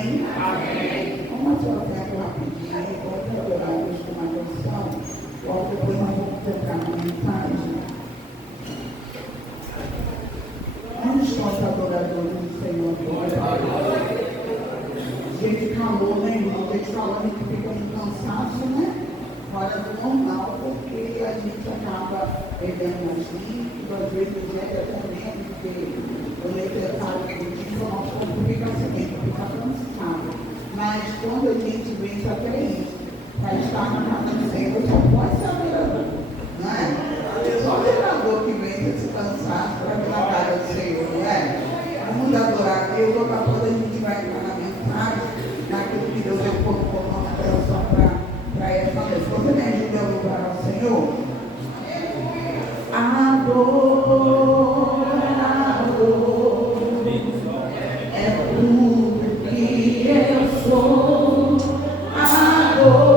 Amém? Amém. Vamos fazer rapidinho, enquanto adoramos com uma canção, logo depois nós vamos entrar na mensagem. Onde estão os adoradores do Senhor? Gente, calor, né, irmão? Gente falando que fica um cansaço, né? Fora do normal, porque a gente acaba perdendo mais líquido, às vezes o jeito é também, porque o necessário que o nosso corpo fica assim, fica cansado. Mas quando a gente vem para isso, para estar na casa do Senhor, só pode ser adorador, não é? Só o adorador que vem para se cansar para vir na casa do Senhor, não é? Vamos adorar a Deus, outra coisa a gente vai entrar na mensagem, naquilo que Deus deu colocou no nosso coração para essa vez. Você me ajuda a louvar ao Senhor? Adorador é tudo que eu sou. Adorador,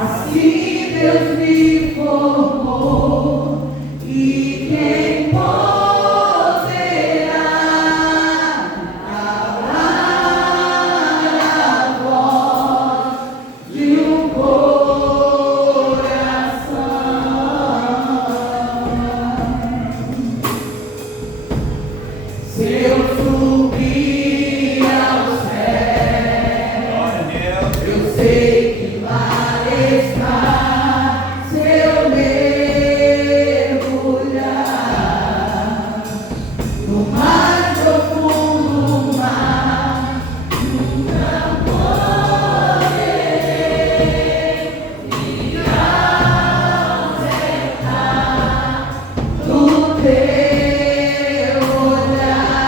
assim Deus me formou, e quem poderá calar a voz de um coração? Se eu subir ao céu, eu sei que lá está. Se eu mergulhar no mais profundo mar, nunca morrerei. E ao secar do teu olhar,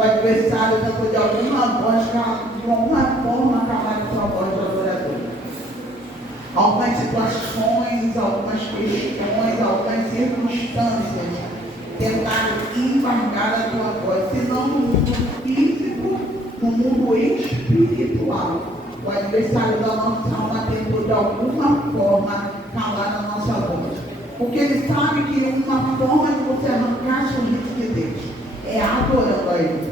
o adversário tentou de alguma forma calar a sua voz de adorador. Algumas situações, algumas questões, algumas circunstâncias tentaram embargar a tua voz, se não no mundo físico, no mundo espiritual. O adversário da nossa alma tentou de alguma forma calar a nossa voz. Porque ele sabe que uma forma de você arrancar sorriso de Deus é adorando a Ele.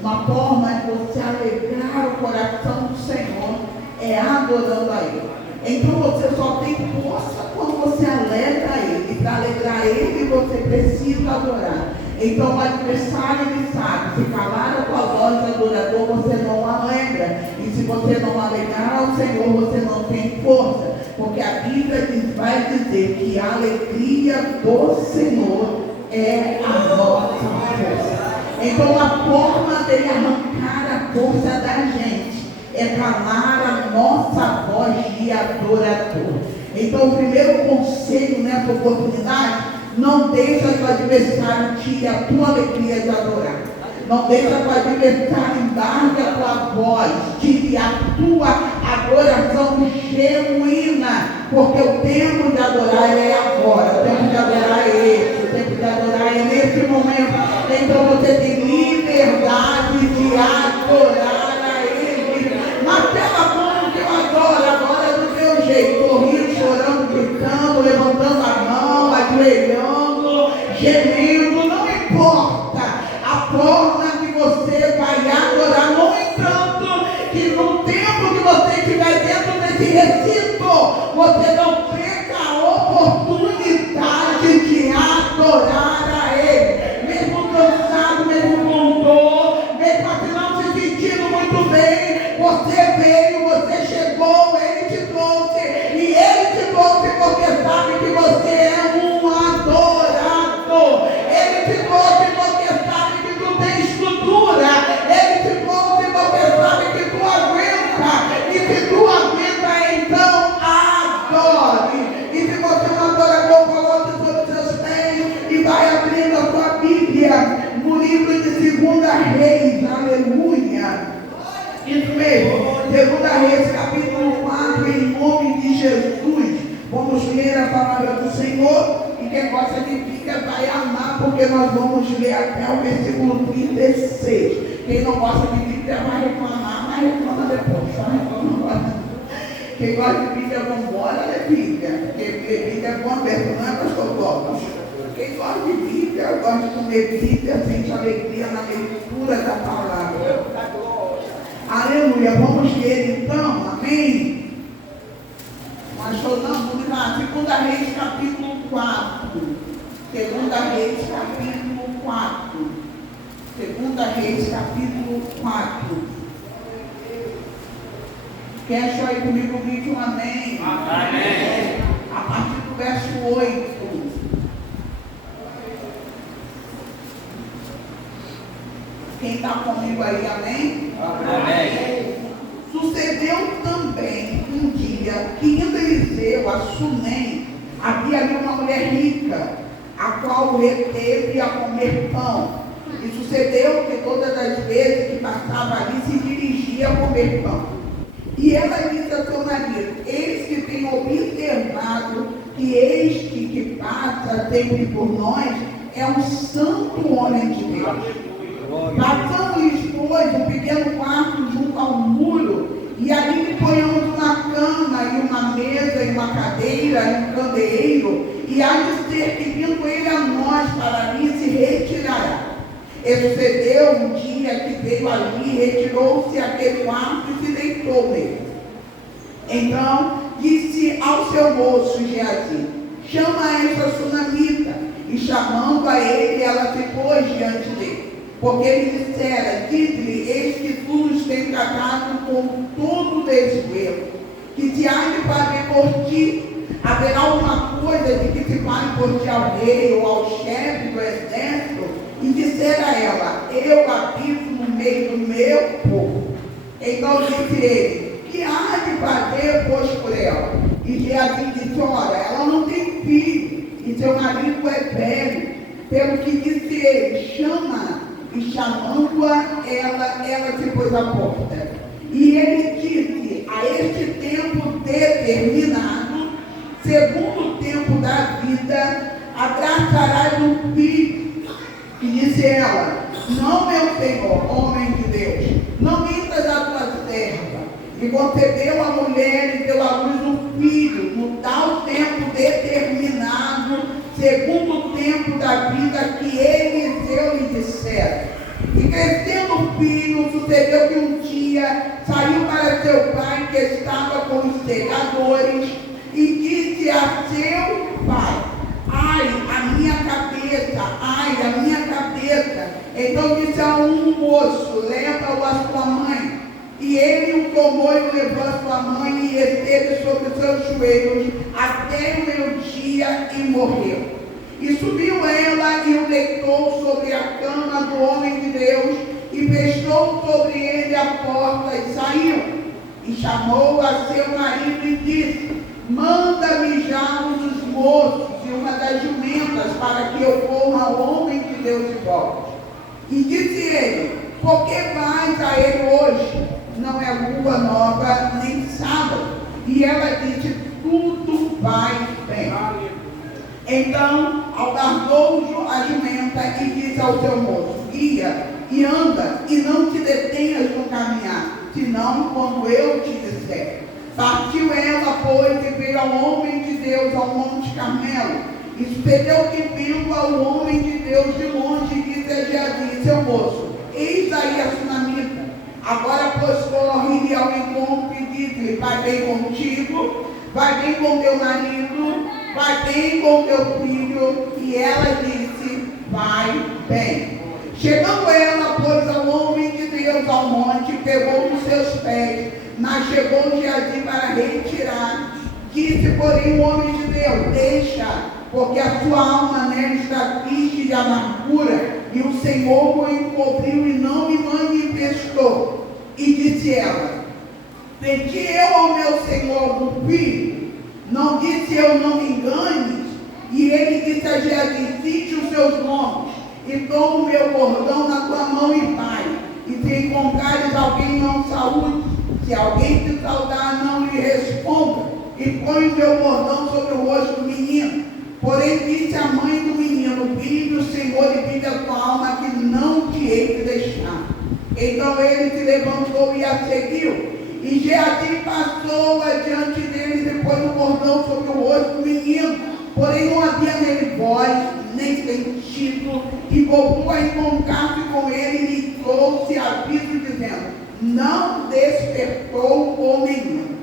Uma forma de você alegrar o coração do Senhor é adorando a Ele. Então você só tem força quando você alegra a Ele. Para alegrar Ele, você precisa adorar. Então o adversário, ele sabe, se calar a tua voz de adorador, você não alegra. E se você não alegrar ao Senhor, você não tem força. Porque a Bíblia vai dizer que a alegria do Senhor é a nossa força. Então a forma dele arrancar a força da gente é calar a nossa voz de adorador. Então o primeiro conselho nessa oportunidade: não deixa que o adversário tire a tua alegria de adorar. Não deixa que o adversário embargue a tua voz, tire a tua adoração genuína. Porque o tempo de adorar é agora, o tempo de adorar é esse, o tempo de adorar é nesse momento. Então você tem liberdade de adorar a Ele. Martela, como que eu adoro? Agora do teu jeito, sorrindo, chorando, gritando, levantando a mão, ajoelhando, gemendo, não importa a forma que você vai adorar. No entanto, que no tempo que você estiver dentro desse recinto, você não perca a oportunidade de adorar a Ele. Mesmo cansado, mesmo com dor, mesmo assim não se sentindo muito bem, você veio, você chegou, Ele te trouxe. E Ele te trouxe porque sabe que você é um adorador. Ele te trouxe porque sabe que tu tem estrutura. Ele te trouxe porque sabe que tu aguenta. E se tu aguenta, então adore. E se você é um adorador, coloque sobre os seus pés e vai abrindo a sua Bíblia no livro de 2 Reis. Aleluia. Isso mesmo. 2 Reis, capítulo 4, em nome de Jesus. Vamos ler a palavra do Senhor. E quem gosta de Bíblia vai amar, porque nós vamos ler até o versículo 36. Quem não gosta de Bíblia vai reclamar, mas reclama depois, só reclama agora. Quem gosta de Bíblia, vamos embora ler Bíblia, porque Bíblia é bom aberto, não é, pastor Clóvis? Quem gosta de Bíblia, gosta de comer Bíblia, sente alegria na leitura da palavra. Aleluia. Vamos ler então, amém? Nós falamos lá, 2 Reis, capítulo 4. 2 Reis, capítulo 4. 2 Reis, capítulo 4. Quer achar aí comigo o vídeo? Amém? Amém. A partir do verso 8. Quem está comigo aí, amém? Amém. Sucedeu também um dia que indo Eliseu a Sunem, havia ali uma mulher rica, a qual o reteve a comer pão. E sucedeu que todas as vezes que passava ali se dirigia a comer pão. E ela disse a seu marido: eis que tenho observado que este que passa sempre por nós é um santo homem de Deus. Passamos-lhes, pois, um pequeno quarto junto ao muro, e ali lhe ponhamos uma cama, e uma mesa, e uma cadeira, e um candeeiro, e há de ser que vindo ele a nós para ali se retirará. E sucedeu um dia que veio ali, retirou-se aquele quarto e se deitou nele. Então disse ao seu moço Geazi: chama esta sunamita. E chamando a ele, ela se pôs diante dele. Porque ele dissera: dize-lhe, eis que tu nos tens tratado com todo desvelo, que te há de fazer por ti. Haverá uma coisa de que se fale por ti ao rei ou ao chefe do exército? E dissera a ela: eu habito no meio do meu povo. Então disse ele: que há de fazer, pois, por ela? E Geazi disse: ora, ela não tem filho, e seu marido é velho. Pelo que disse ele: chama. E e chamando-a, ela se pôs à porta. E ele disse: a este tempo determinado, segundo o tempo da vida, abraçarás um filho. E disse ela: não, meu Senhor, homem de Deus, não mintas a tua serva. E concebeu a mulher e deu à luz um filho, no tal tempo determinado, segundo o tempo da vida que Eliseu lhe dissera. E crescendo o filho, sucedeu que um dia saiu para seu pai, que estava com os segadores, e disse a seu pai: ai, a minha cabeça, ai, a minha cabeça. Então disse a um moço: leva-o a sua mãe. E ele o tomou e o levou a sua mãe, e esteve sobre os seus joelhos até o meio-dia e morreu. E subiu ela e o deitou sobre a cama do homem de Deus, e fechou sobre ele a porta e saiu. E chamou a seu marido e disse: manda-me já um dos moços e uma das jumentas, para que eu corra ao homem de Deus de volta. E disse ele: por que vais a ele hoje? Não é lua nova, nem sábado. E ela disse: tudo vai bem. Então aguardou a jumenta e disse ao seu moço: guia e anda, e não te detenhas no caminhar, senão quando eu te disser. Partiu ela, pois, e veio ao homem de Deus ao Monte Carmelo. E sucedeu que, vendo ao homem de Deus de longe, disse a Geazi, seu moço: eis aí a sunamita. Agora, pois, corre ao encontro e diz-lhe: vai bem contigo, vai bem com teu marido, vai bem com teu filho. E ela disse: vai bem. Chegando ela, pois, ao homem de Deus ao monte, pegou nos seus pés, mas chegou Geazi para retirar. Disse, porém, o homem de Deus: deixa, porque a sua alma nela está triste de amargura, e o Senhor o encobriu e não me manifestou. E disse ela: pedi eu ao meu Senhor um filho? Não disse eu: não me enganes? E ele disse a Geazi: cite os seus nomes, e toma o meu cordão na tua mão e vai. E se encontrares alguém, não saúde. Se alguém te saudar, não lhe responda. E põe o meu cordão sobre o rosto do menino. Porém disse a mãe do menino: vive o Senhor e vive a tua alma, que não te hei de deixar. Então ele se levantou e a seguiu. E Geazi passou adiante deles e pôs o cordão sobre o rosto do menino. Porém não havia nele voz, nem sentido. E voltou a encontrar-se com ele e lhe trouxe aviso, dizendo: não despertou o menino.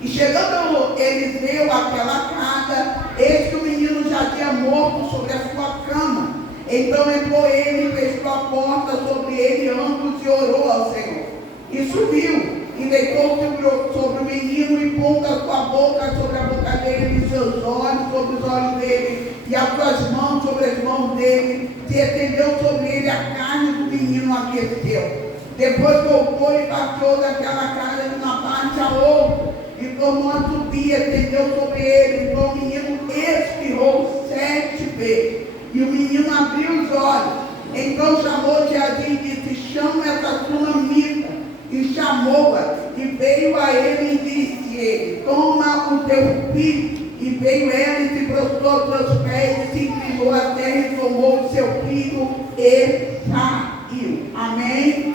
E chegando Eliseu àquela casa, eis que o menino já tinha morto sobre a sua cama. Então entrou ele e fechou a porta sobre ele ambos e orou ao Senhor. E subiu e deitou-se sobre o menino e pondo a sua boca sobre a boca dele e seus olhos sobre os olhos dele e as suas mãos sobre as mãos dele, se estendeu sobre ele a carne do menino, aqueceu. Depois voltou e passou daquela casa de uma parte a outra e tornou a subir, estendeu sobre ele. Então o menino expirou 7 vezes e o menino abriu os olhos. Então chamou Geazi e disse: chama essa sunamita. E chamou-a, e veio a ele e disse ele: toma o teu filho. E veio ela e se prostrou aos seus pés, e se inclinou à terra e tomou o seu filho e saiu. Amém?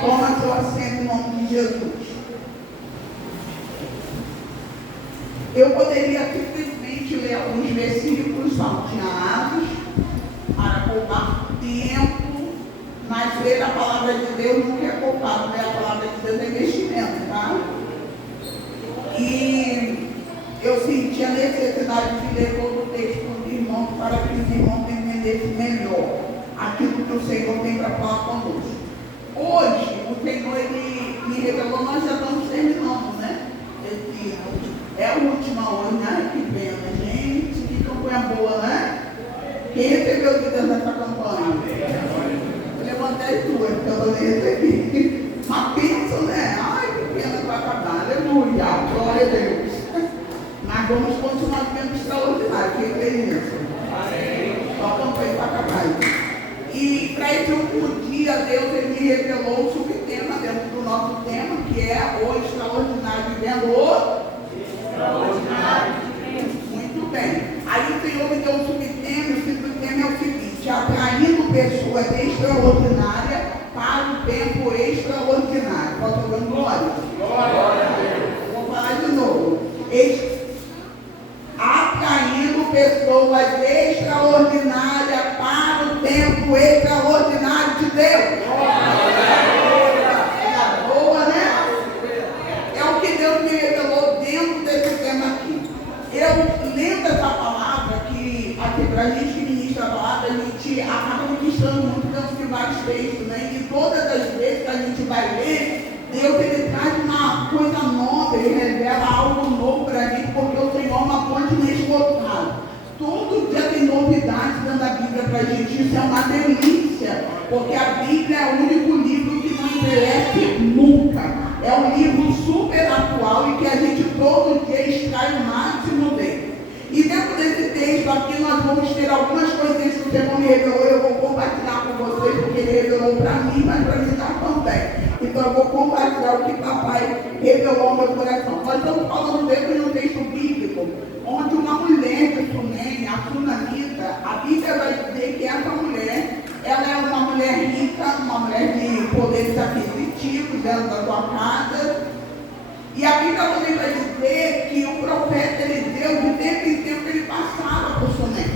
Toma seu assento em nome de Jesus. Eu poderia simplesmente ler alguns versículos salteados para poupar tempo, mas ler a palavra de Deus não é poupar, ler a palavra de Deus é investimento, tá? E eu senti a necessidade de ler todo o texto dos irmãos para que os irmãos entendessem melhor aquilo que o Senhor tem para falar conosco. Hoje, o Senhor ele me revelou, nós já estamos terminando, né? É a última hoje, né? Que pena, gente, que campanha boa, né? Quem recebeu de Deus nessa campanha? Eu levantei as duas, porque eu não recebi. Mas penso, né? Ai, que pena para acabar. Aleluia, glória a Deus. Mas vamos continuar vivendo extraordinário. Quem crê nisso? Só a campanha para acabar. E E para esse último dia, Deus ele me revelou o subtema dentro do nosso tema, que é o extraordinário vivendo o extraordinário de Deus. Muito bem. Aí o Senhor me deu um subtema, e o subtema é o seguinte: atraindo pessoas extraordinárias para o tempo extraordinário. Posso ouvir glória? Glória a Deus. Vou falar de novo. Atraindo pessoas extraordinárias para o tempo extraordinário de Deus. É boa, né? É o que Deus me revelou dentro desse tema aqui. Eu lendo essa palavra, que aqui para a gente que ministra a palavra, a gente acaba ministrando muito dentro de vários textos, né? E todas as vezes que a gente vai ler, Deus ele traz uma coisa nova, ele revela algo novo para a gente, porque o Senhor é uma fonte inesgotável. Todo dia tem novidades dentro da Bíblia para a gente, isso é uma delícia, porque a Bíblia é o único livro que não envelhece nunca. É um livro super atual e que a gente todo dia extrai o máximo dele. E dentro desse texto aqui nós vamos ter algumas coisinhas que o Senhor me revelou, eu vou compartilhar com vocês, porque ele revelou para mim, mas para mim também. Então eu vou compartilhar o que papai revelou ao meu coração. Nós estamos falando dentro de um texto bíblico, onde uma mulher de Sunem, a Sunamita, a Bíblia vai dizer que essa mulher, ela é uma mulher rica, uma mulher de poderes aquisitivos dentro da sua casa. E a Bíblia também vai dizer que o profeta Eliseu, de tempo em tempo, ele passava por Sunem.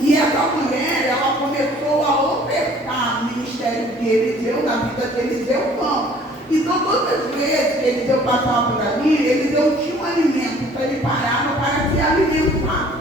E essa mulher, ela começou a ofertar no ministério de Eliseu, na vida de Eliseu, pão. Então, todas as vezes que Eliseu passava por ali, Eliseu tinha um alimento, então ele parava para se alimentar.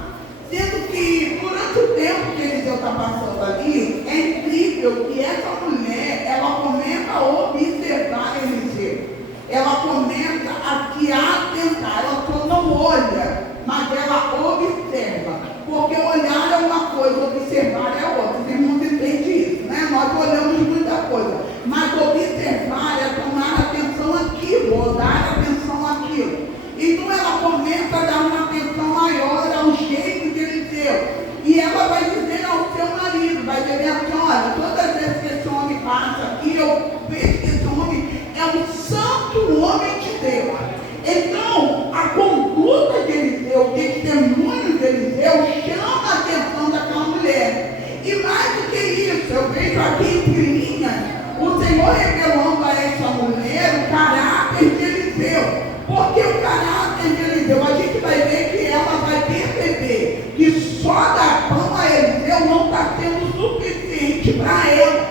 Sendo que, durante o tempo que Eliseu está passando ali, é incrível que essa mulher, ela começa a observar Eliseu. Ela começa a se atentar, ela só não olha, mas ela observa. Porque olhar é uma coisa, observar é outra. Vocês não entendem isso, né? Nós olhamos muita coisa, mas observar é tomar atenção àquilo, ou dar atenção àquilo. Então ela começa a dar uma atenção maior ao jeito de Eliseu. E ela vai dizer ao seu marido, vai dizer assim: olha, todas as vezes que esse homem passa aqui, eu vejo que esse homem é um santo homem de Deus. Então, a conduta de Eliseu, o testemunho de Eliseu, chama a atenção daquela mulher. E mais do que isso, eu vejo aqui entre linhas, o Senhor revelando a essa mulher o caráter de Eliseu. Porque o caráter de Eliseu, a gente vai ver que ela vai perceber que só dar pão a Eliseu não está sendo suficiente para ela.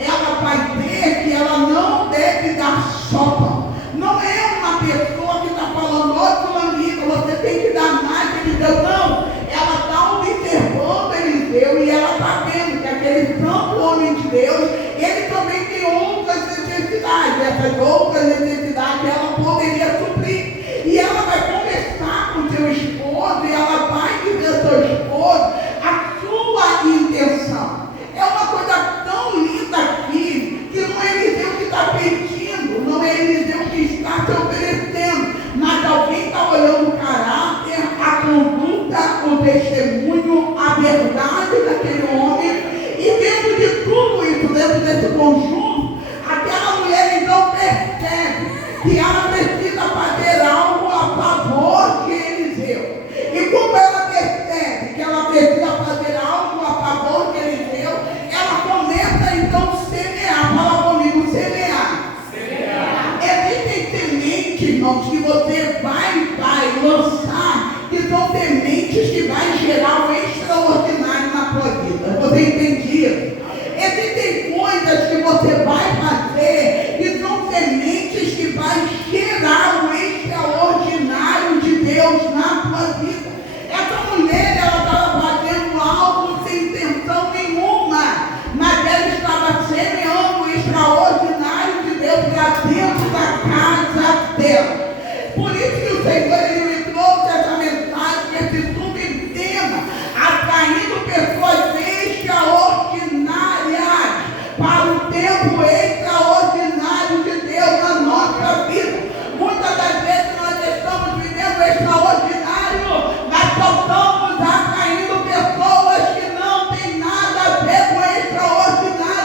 Ela vai ver que ela não deve dar só pão. Não é uma pessoa que está falando: ô fulaninho, você tem que dar mais a Eliseu. Não, ela está observando Eliseu e ela está vendo que aquele santo homem de Deus, ele também tem outras necessidades. Essas outras necessidades ela poderia suprir. E ela vai conversar com seu esposo e ela vai dizer ao seu esposo a sua intenção. É uma coisa tão linda aqui, que não é Eliseu que está pedindo, não é Eliseu que está se oferecendo, mas alguém está olhando o caráter, a conduta, o testemunho, a verdade daquele homem. E dentro de tudo isso, dentro desse conjunto, aquela mulher então percebe que ela precisa fazer algo a favor de Eliseu. E como ela percebe que ela precisa fazer algo a favor de Eliseu, ela começa então a semear. Fala comigo: semear. Existem sementes, irmãos, que você vai lançar, que são sementes que vai gerar o extraordinário na sua vida. Você entende isso? Existem coisas que você vai fazer que são sementes que vai gerar o extraordinário de Deus na sua vida. Essa mulher, ela estava fazendo algo sem intenção nenhuma, mas ela estava semeando o extraordinário de Deus para dentro da casa dela. Por isso que o Senhor, ele me trouxe essa mensagem, esse subtema, atraindo pessoas extraordinárias para o tempo extraordinário de Deus na nossa vida. Muitas das vezes nós estamos vivendo o extraordinário, mas só estamos atraindo pessoas que não têm nada a ver com o extraordinário.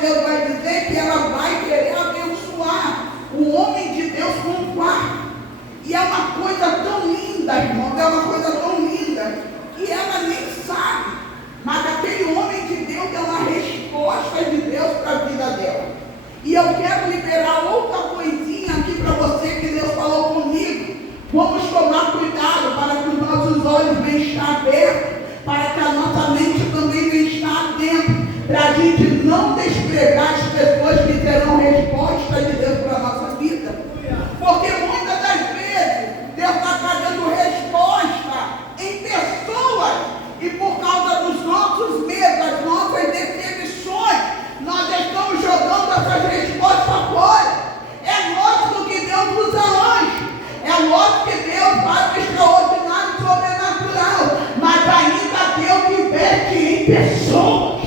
Deus vai dizer que ela vai querer abençoar o homem de Deus com um quarto. E é uma coisa tão linda, irmão, é uma coisa tão linda, que ela nem sabe. Mas aquele homem de Deus deu uma resposta de Deus para a vida dela. E eu quero liberar outra coisinha aqui para você que Deus falou comigo. Vamos tomar cuidado para que os nossos olhos venham estar abertos, para que a nossa mente também venha estar atenta, para a gente não desprezar as pessoas que terão resposta de Deus para a nossa vida. Porque muitas das vezes Deus está trazendo resposta em pessoas, e por causa dos nossos medos, das nossas decepções, nós estamos jogando essas respostas fora. É lógico que Deus usa anjos, é lógico que Deus faz o extraordinário e sobrenatural, mas ainda Deus investe em pessoas.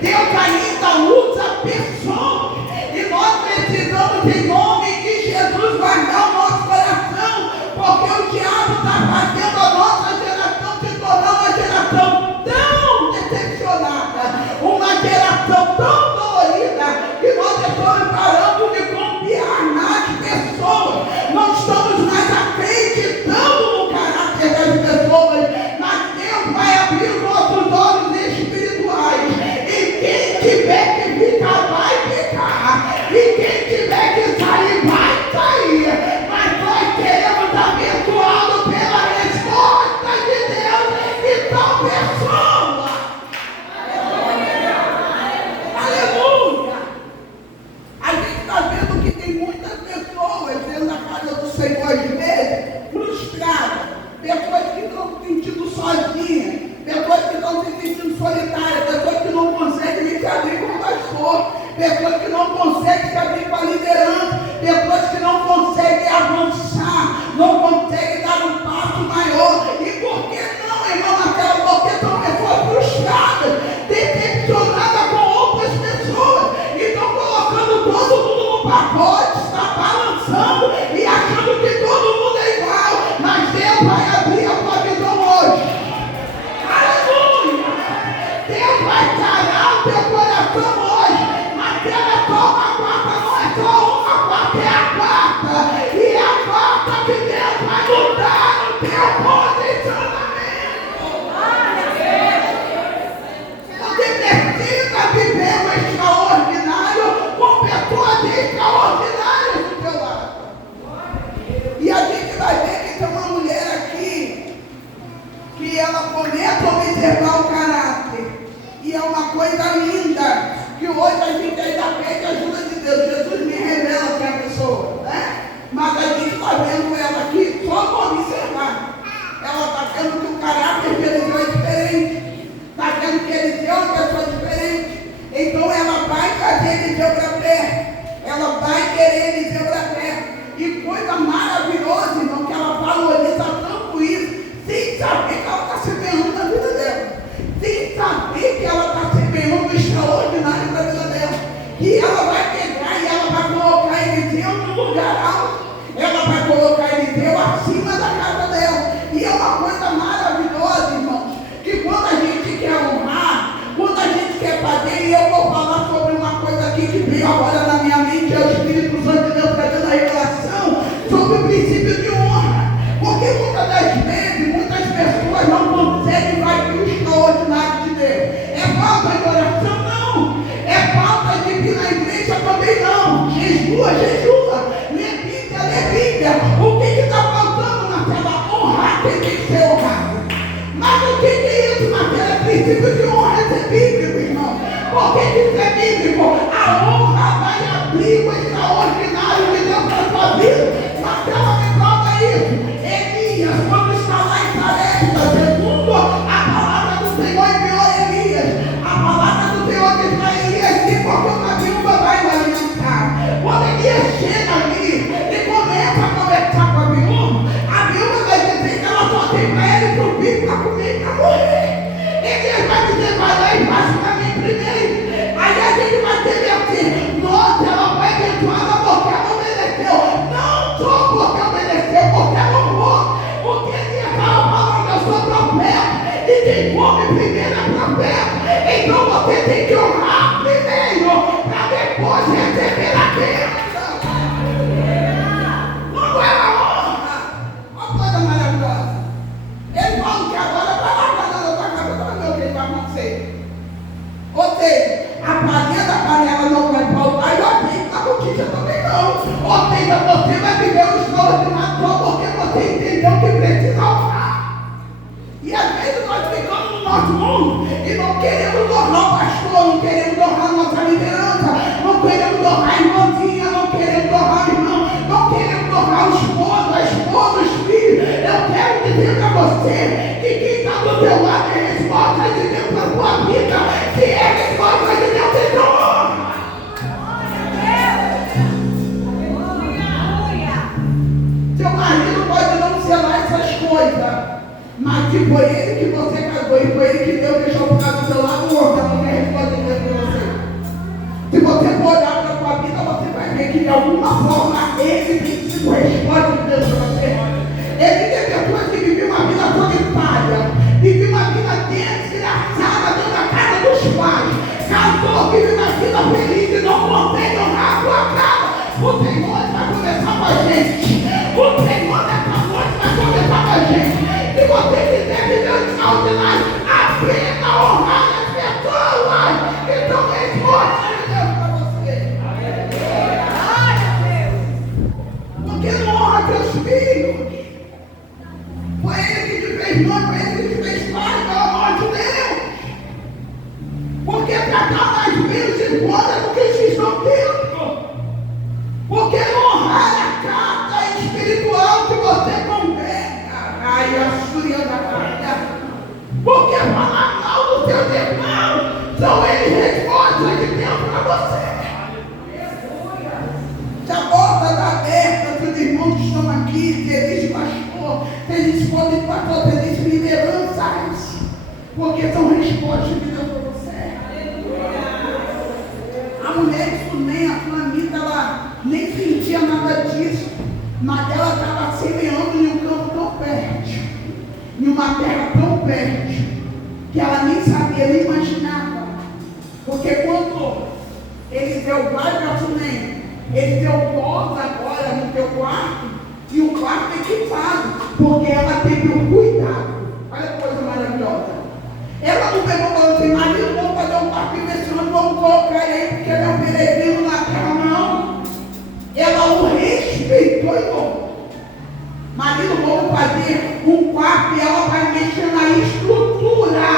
Deus ainda usa pessoas, e nós precisamos, em nome de Jesus, guardar o nosso coração, porque o diabo está fazendo a nossa geração se tornar uma geração tão decepcionada, uma geração tão dolorida, que nós estamos parando de confiar nas pessoas, não estamos mais acreditando no caráter das pessoas, mas Deus vai abrir os nossos olhos espirituais, e quem tiver que ficar, vai ficar, e quem tiver que sair, vai sair, mas nós queremos abençoá-lo pela resposta de Deus e tal pessoa. Aleluia! A gente está vendo que tem muitas pessoas dentro da casa do Senhor, às vezes, frustradas, pessoas que estão se sentindo sozinhas, pessoas que estão se sentindo solitárias, pessoas que não conseguem nem se abrir com o pastor, pessoas que não conseguem se abrir com a liderança, pessoas que não conseguem avançar, não conseguem dar um passo maior. E por que não, irmão Marcelo? Porque são pessoas frustradas, decepcionadas com outras pessoas, e estão colocando todo mundo no pacote, está balançando e achando que todo mundo é igual. Mas Deus vai abrir a tua visão hoje. Aleluia! Deus vai sarar o teu coração hoje. Mas ela é só uma quarta, não é só uma quarta, é a quarta. E é a quarta que Deus vai mudar no teu posicionamento. Você precisa viver o extraordinário com pessoas extraordinárias do teu lado. E a gente vai ver que tem uma mulher aqui que ela começa a observar o caráter. E é uma coisa linda, que hoje a gente ainda pede a ajuda de Deus. Jesus me revela que é a pessoa, né? Mas a gente está vendo ela aqui só para observar. Ela está vendo que o caráter de Eliseu é diferente. Está vendo que Eliseu é uma pessoa diferente. Então ela vai trazer Eliseu para perto. Ela vai querer Eliseu para perto. E coisa maravilhosa, irmão, que ela valoriza tanto isso, sem saber que ela está semeando na vida dela. Sem saber que ela está semeando o extraordinário na vida dela. E ela vai pegar e ela vai colocar Eliseu no lugar alto. Ela vai colocar Eliseu acima da casa dela. E é uma coisa maravilhosa, irmãos, que quando a gente quer honrar, quando a gente quer fazer, e eu vou falar sobre uma coisa aqui que veio agora na minha mente, é o Espírito Santo de Deus trazendo a revelação sobre o princípio de honra. Porque muitas das vezes, muitas pessoas não conseguem vai o extraordinário de Deus. É falta de oração? Não. É falta de vir na igreja também? Não. Jejua. Lê Bíblia. O que está faltando naquela honra? Quem tem que ser honrado. Mas o que é isso, Marcelo? É princípio de honra, é bíblico, irmão. Porque isso é bíblico. A honra vai abrir o extraordinário. ele que você casou e foi ele que Deus deixou ficar do seu lado, honra, porque responde Deus para você. Se você for olhar para a sua vida, você vai ver que de alguma forma ele tem sido resposta de Deus para você. Existem pessoas que vivem uma vida solitária, vivem uma vida desgraçada dentro da casa dos pais, casou, vive uma vida feliz e não consegue honrar a sua casa. O Senhor vai começar com a gente. O Senhor nessa noite vai começar com a gente. Se você quiser viver o extraordinário, aprenda a honrar as pessoas que estão respostas de Deus para você. Porque não honra seus filhos. Foi ele que te fez mãe, foi ele que te fez pai, pelo amor de Deus. Porque tratar mais filhos de conta do que eles estão tendo. Porque honrar a carta espiritual que você congrega. Ai, a sua da carta. Porque falar mal dos seus irmãos são eles respostas de Deus para você. Se a porta está aberta, se os irmãos estão aqui, se existe pastor, se eles podem pastor, se existe lideranças, porque são respostas de Deus para você. A mulher de Sunem, a Sunamita, ela nem sentia nada disso, mas ela estava semeando em um campo tão fértil, em uma terra tão fértil, que ela nem sabia, nem imaginava. Porque quando Eliseu vai para Sunem, Eliseu volta agora no teu quarto, e o quarto é equipado, porque ela teve um cuidado. Olha que coisa maravilhosa. Ela não pegou e falou assim, marido, vamos fazer um quarto nesse ano, vamos colocar aí, porque ele é um peregrino na terra, não. Ela o respeitou e falou, marido, vamos fazer um quarto e ela vai mexer na estrutura.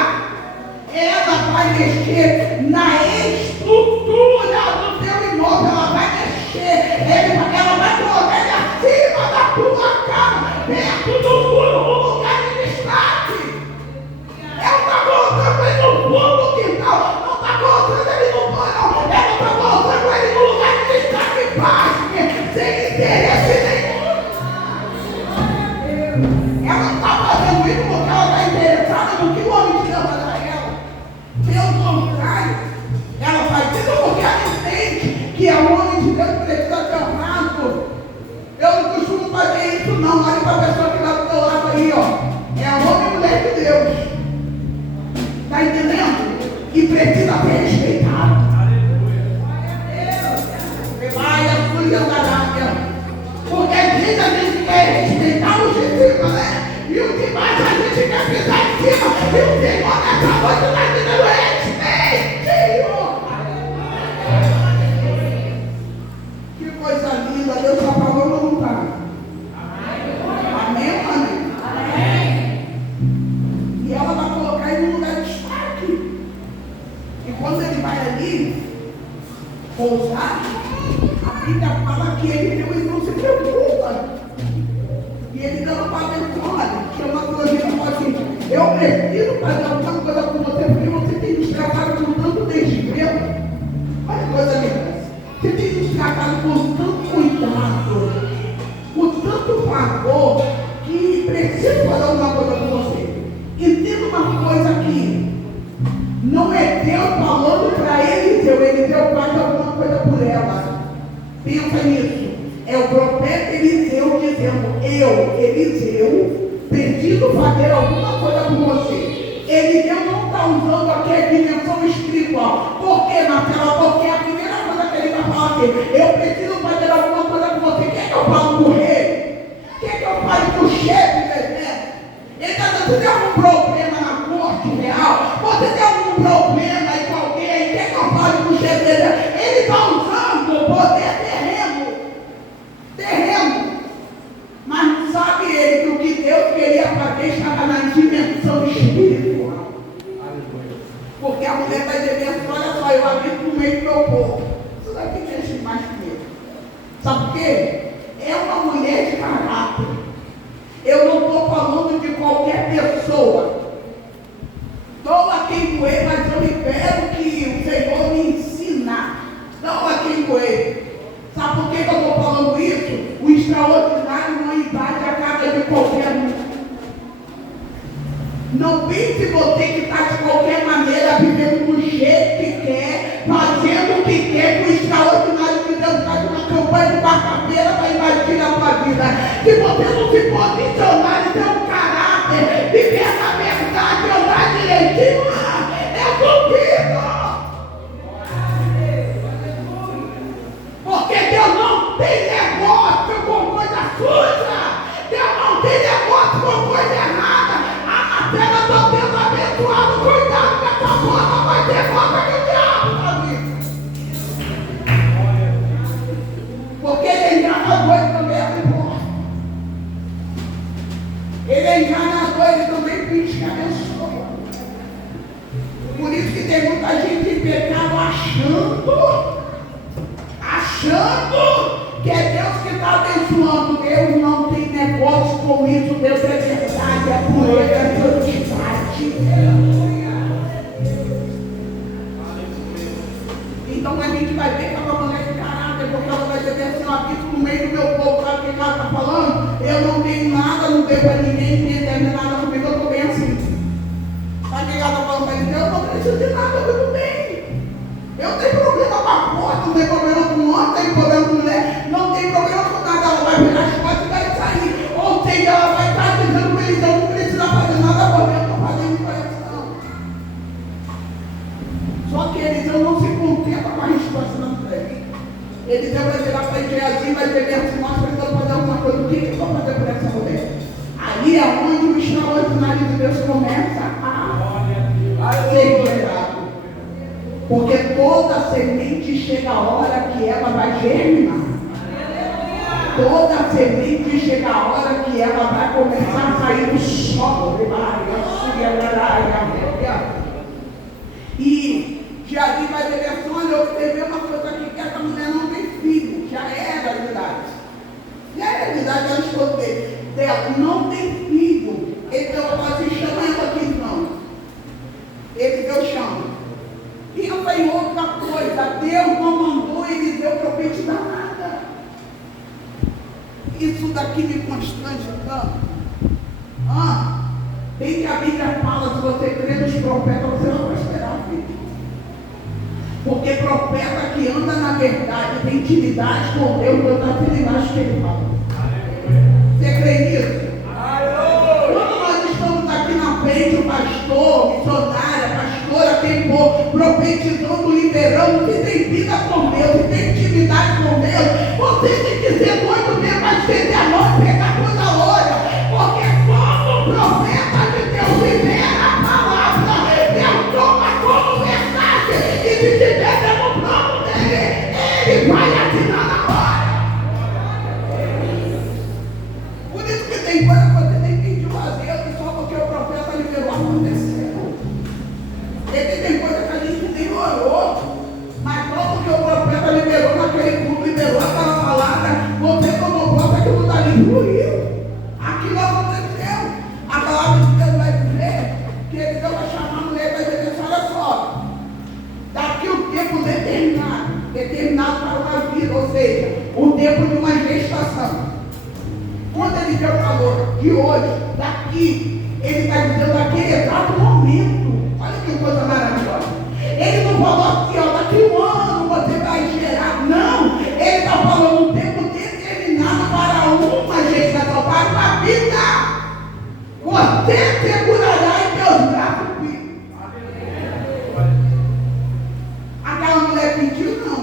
Ela vai mexer na estrutura do teu imóvel, ela vai mexer, ela vai colocar ele acima da tua cama, perto do muro, um lugar de destaque. Ela está colocando ele no fundo do quintal, não está colocando ele no banho, ela está colocando ele no lugar de destaque baixo, sem interesse nenhum. Ela não está fazendo isso porque ela está interessada no que o homem de Deus vai dar a ela. Pelo contrário, ela faz isso porque ela entende que o homem de Deus precisa ser honrado. Eu não costumo fazer isso não, olha para a pessoa que está do seu lado aí, ó. É homem e mulher de Deus. Está entendendo? E precisa ser respeitado. Vai a sua da Arábia. Porque às vezes a gente quer respeitar os de cima, né? E o que mais a gente quer pisar em cima. E o Senhor nessa noite está dizendo respeite. Que coisa linda. Deus está falando ou não está? Amém ou amém? E ela vai colocar ele no lugar de destaque. E quando ele vai ali pousar, a Bíblia fala que ele não se preocupa. E ele não fala assim, olha, chama a tua vida e fala assim, eu preciso fazer alguma coisa com você, porque você tem nos tratado com tanto desprezo. Olha que coisa linda. Você tem nos tratado com tanto cuidado, com tanto favor, que preciso fazer alguma coisa com você. Entenda uma coisa aqui. Não é Deus falando para Eliseu faz alguma coisa por ela. Pensa nisso. É o profeta Eliseu dizendo, Eliseu, preciso fazer alguma coisa com você. Eliseu não está usando aqui a dimensão espiritual. Por quê, Marcela? Porque a primeira coisa que ele vai falar aqui, eu preciso fazer alguma coisa com você. Quer que eu fale com o rei? Quer que eu fale com o chefe do exército? Então, você tem algum problema na corte real? Você tem algum problema aí com alguém? Quer que eu fale com o chefe do exército? Ele está usando o poder terreno. Mas não sabe ele que o que Deus queria fazer estava na dimensão espiritual. Porque a mulher vai dizer, olha só, eu habito no meio do meu povo. Isso daqui mexe mais comigo. Sabe por quê? É uma mulher de caráter. Eu não estou falando de qualquer pessoa. Doa quem doer, mas eu espero que o Senhor me ensina. Doa quem doer. Sabe por que eu estou falando isso? O extraordinário não invade a casa de qualquer um. Não difícil você que está de qualquer maneira vivendo do jeito que quer, fazendo o que quer, com o extraordinário de Deus faz uma campanha de quarta-feira para invadir a sua vida. Se você não se posicionar e ter um caráter, viver na verdade, andar direitinho, eu duvido. Porque Deus não tem negócio com coisa suja. Deus não tem negócio com coisa errada. A matéria do Deus abençoado, cuidado que essa boca vai ter boca de diabo, meu amigo. Porque ele engana doido também, irmão. Ele engana doido também, finge que abençoa. Por isso que tem muita gente em pecado achando que é Deus que está abençoando. Deus não tem negócio com isso. Deus é verdade, é pureza, é santidade. Então a gente vai ver que ela mulher de caráter, porque ela vai dizer assim, aqui no meio do meu povo, sabe o que ela está falando? Eu não tenho nada, não devo a ninguém, ninguém deve nada comigo, eu estou bem assim. Sabe o que ela está falando para ele? Eu não preciso de nada, eu estou bem. Eu não tenho problema com a porta, não tenho problema com o homem, não tenho problema com mulher, não tenho problema com nada. Ela vai virar as costas e vai sair. Ou seja, ela vai estar dizendo para eles, eu não preciso fazer nada, porque eu estou fazendo coração. Só que Eliseu não se contenta com a resposta da mulher. Eliseu vai virar para Geazi, vai dizer assim, nós precisamos fazer alguma coisa. O que eu vou fazer por essa mulher? Ali é onde o extraordinário de Deus começa a ser gerado. Porque toda semente chega a hora que ela vai germinar. Toda semente chega a hora que ela vai começar a sair do solo. E Geazi vai dizer assim, olha, eu observei uma coisa aqui, que essa mulher não tem filho. Já é a realidade. Já é a realidade, ela esposa dela não tem filho. Então ela fala assim, chama ela aqui então. Eliseu chama. Pensa em outra coisa, Deus não mandou Eliseu profetizar nada. Isso daqui me constrange tanto. Bem que a Bíblia fala, se você crê nos profetas, você não vai esperar, filho. Porque profeta que anda na verdade, tem intimidade com Deus, Deus dá intimidade que ele fala. Você crê nisso? Quando nós estamos aqui na frente, o pastor, missionária, pastora, quem for, profetizando, liberando, se tem vida com Deus, se tem intimidade com Deus, você tem que ser doido mesmo, vai estender a mão e pegar coisa loura. Porque quando o profeta de Deus libera a palavra, Deus toma como verdade, e se tiver no plano dele, ele vai assinar na hora. Por isso que tem coisa que você nem pediu a Deus, só porque o profeta liberou aconteceu. Tem coisa que a gente nem orou, mas só porque o profeta liberou naquele culto, liberou aquela palavra, você tomou conta que aquilo dali fluiu. Aquilo aconteceu. A palavra de Deus vai dizer que ele vai chamar a mulher e vai dizer assim, olha só, daqui o tempo determinado para uma vida, ou seja, o tempo de uma gestação. Quando ele deu o valor de hoje, daqui, ele está dizendo naquele exato momento. Olha que coisa maravilhosa. Ele não falou assim, ó, daqui um ano você vai gerar. Não, ele está falando um tempo determinado para uma gestação, para uma vida. Você segurará em teus braços, filho. Aquela mulher pediu, não.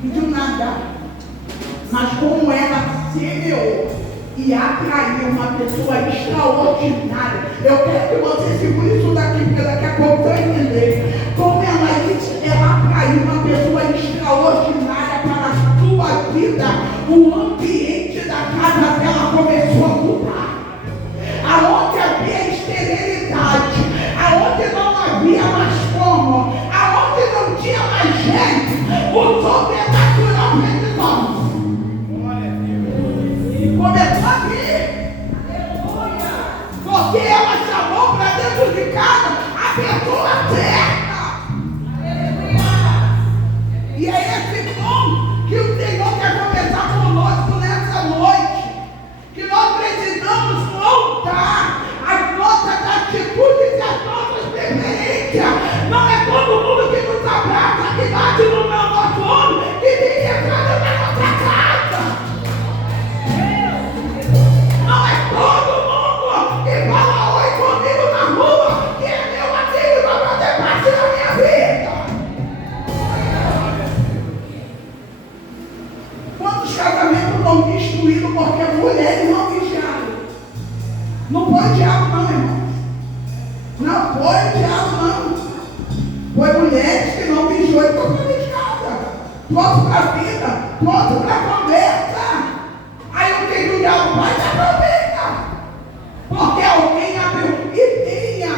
Pediu nada. Mas como ela semeou e atraiu uma pessoa extraordinária. Eu quero que você segure isso daqui, porque daqui a pouco vai entender. Como ela atraiu uma pessoa extraordinária para a sua vida, o ambiente da casa dela começou a mudar. Aonde havia esterilidade, aonde não havia mais como, aonde não tinha mais gente, o sobrenatural fez nós. Começou a vir. Porque ela chamou para dentro de casa a pessoa certa. E é esse tom que o Senhor quer começar conosco nessa noite. Que nós precisamos voltar às nossas Não foi o diabo não, irmão. Não foi o diabo não. Foi mulheres que não mijou e ficou fora de casa. Trouxe para a vida, trouxe para a conversa. Aí o que o diabo faz? Aproveita. Porque alguém abriu e tinha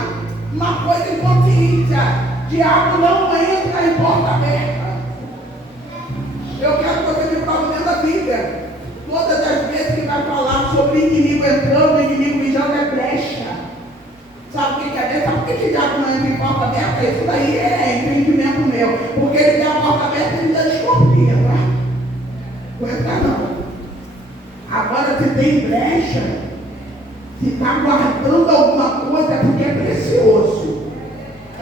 uma coisa em consciência. Diabo não entra em porta aberta. Eu quero que você me prove dentro da Bíblia. Todas as vezes que vai falar sobre inimigo entrando, inimigo mijando, é brecha. Sabe o que é brecha? Sabe por que o diabo não entra em porta aberta? Isso daí é entendimento meu. Porque ele tem a porta aberta e ele já desconfia, tá? Não entra não. Agora, se tem brecha, se está guardando alguma coisa, é porque é precioso.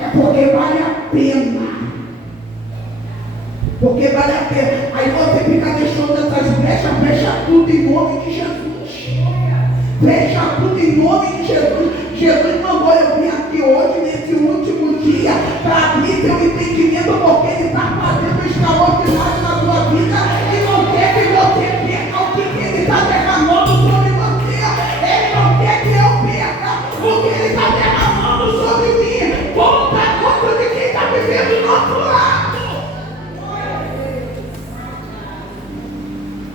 É porque vale a pena. Porque vale a pena. Aí você fica deixando essas brechas, fecha tudo em nome de Jesus. Fecha tudo em nome de Jesus. Jesus mandou eu vir aqui hoje, nesse último dia, para abrir seu entendimento, porque Ele está fazendo extraordinário na sua vida e não quer que você perca o que Ele está derramando sobre você. Ele não quer que eu perca o que Ele está derramando sobre mim. Conta conta de quem está vivendo do nosso lado.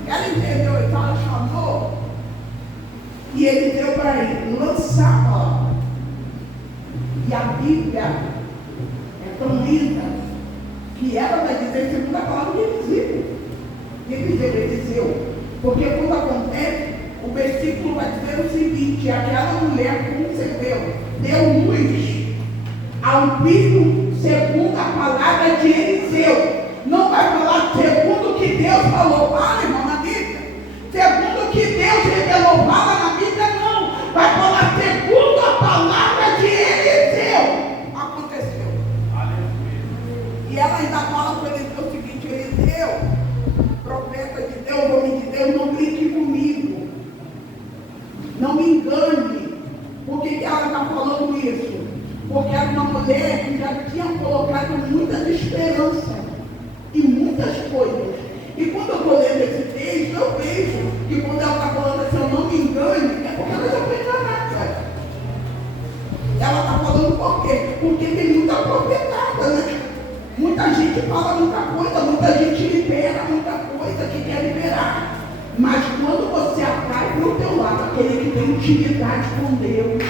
Ela entendeu, então ela chamou e ele deu para ele, lançar a palavra. E a Bíblia é tão linda que ela vai dizer segundo a palavra de Eliseu. Porque quando acontece, o versículo vai dizer o seguinte: aquela mulher concebeu, deu luz ao filho segundo a palavra de Eliseu. Não vai falar segundo o que Deus falou. Fala, irmão, na Bíblia. Segundo o que Deus revelou, fala na Bíblia, não. Vai falar segundo a palavra de Eliseu. Aconteceu. E ela ainda fala para Eliseu o seguinte: Eliseu, profeta de Deus, homem de Deus, não brinque comigo. Não me engane. Por que ela está falando isso? Porque era uma mulher que já tinha colocado muitas esperanças e muitas coisas. E quando eu estou lendo esse texto, eu vejo que quando ela está falando assim, eu não me engane, é porque ela já foi enganada. Ela está falando por quê? Porque tem muita profetada, né? Muita gente fala muita coisa, muita gente libera muita coisa que quer liberar. Mas quando você atrai para o teu lado aquele que tem intimidade com Deus,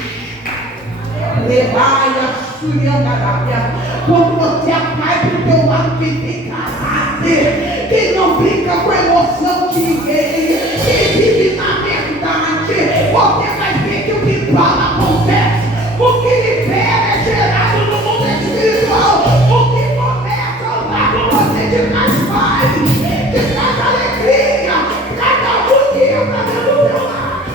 quando você atrai para o teu lado quem tem caráter, quem não brinca com a emoção de ninguém, quem vive na verdade, você vai ver que o que fala acontece, o que libera é gerado no mundo espiritual, o que começa a andar com você de traz paz, de traz alegria, cada um que entra dentro do teu lar.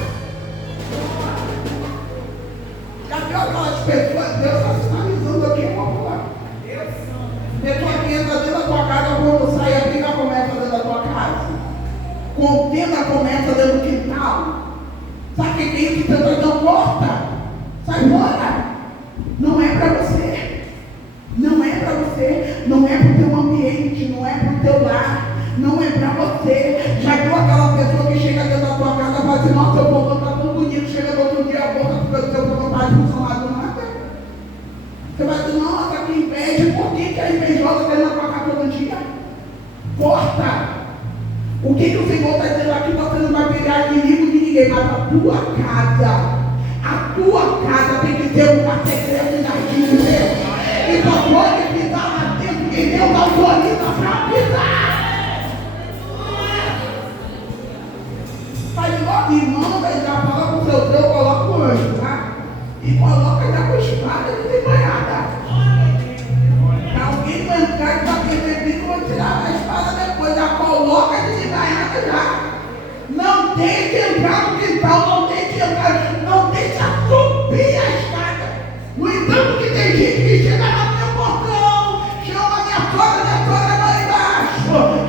Já viu aquelas pessoas, Deus está sinalizando aqui, vamos lá. Pessoa que entra dentro da tua casa, quando sai, a briga começa dentro da tua casa. Contenda começa dentro do quintal. Sabe quem tem que tentar dar porta? Sai fora. Não é para você. Não é para você. Não é para o teu ambiente. Não é para o teu lar. Não é para você. Já viu aquela pessoa que chega dentro da tua casa e fala assim: nossa, o botão está tão bonito. Chega no outro dia, a boca fica do teu vontade de funcionar do nada. Você vai dizer: nossa, que inveja. Por que a invejosa está na tua casa todo dia? Corta. O que o Senhor está dizendo aqui? Você não vai pegar inimigo de ninguém, mas a tua casa. A tua casa tem que ter um lugar secreto e jardim de Deus. E só pode pisar lá dentro que Deus autoriza para pisar. Faz logo, irmão, já fala com o seu Deus, coloca o anjo, tá? E coloca já com a espada desembanhada. Para alguém não entrar e bater bebê, vou tirar a espada depois, já coloca desembanhada já. Não deixe entrar no quintal, não deixe entrar, não deixe subir a escada. No entanto, que tem gente que chega lá no meu portão, chama minha sogra lá embaixo,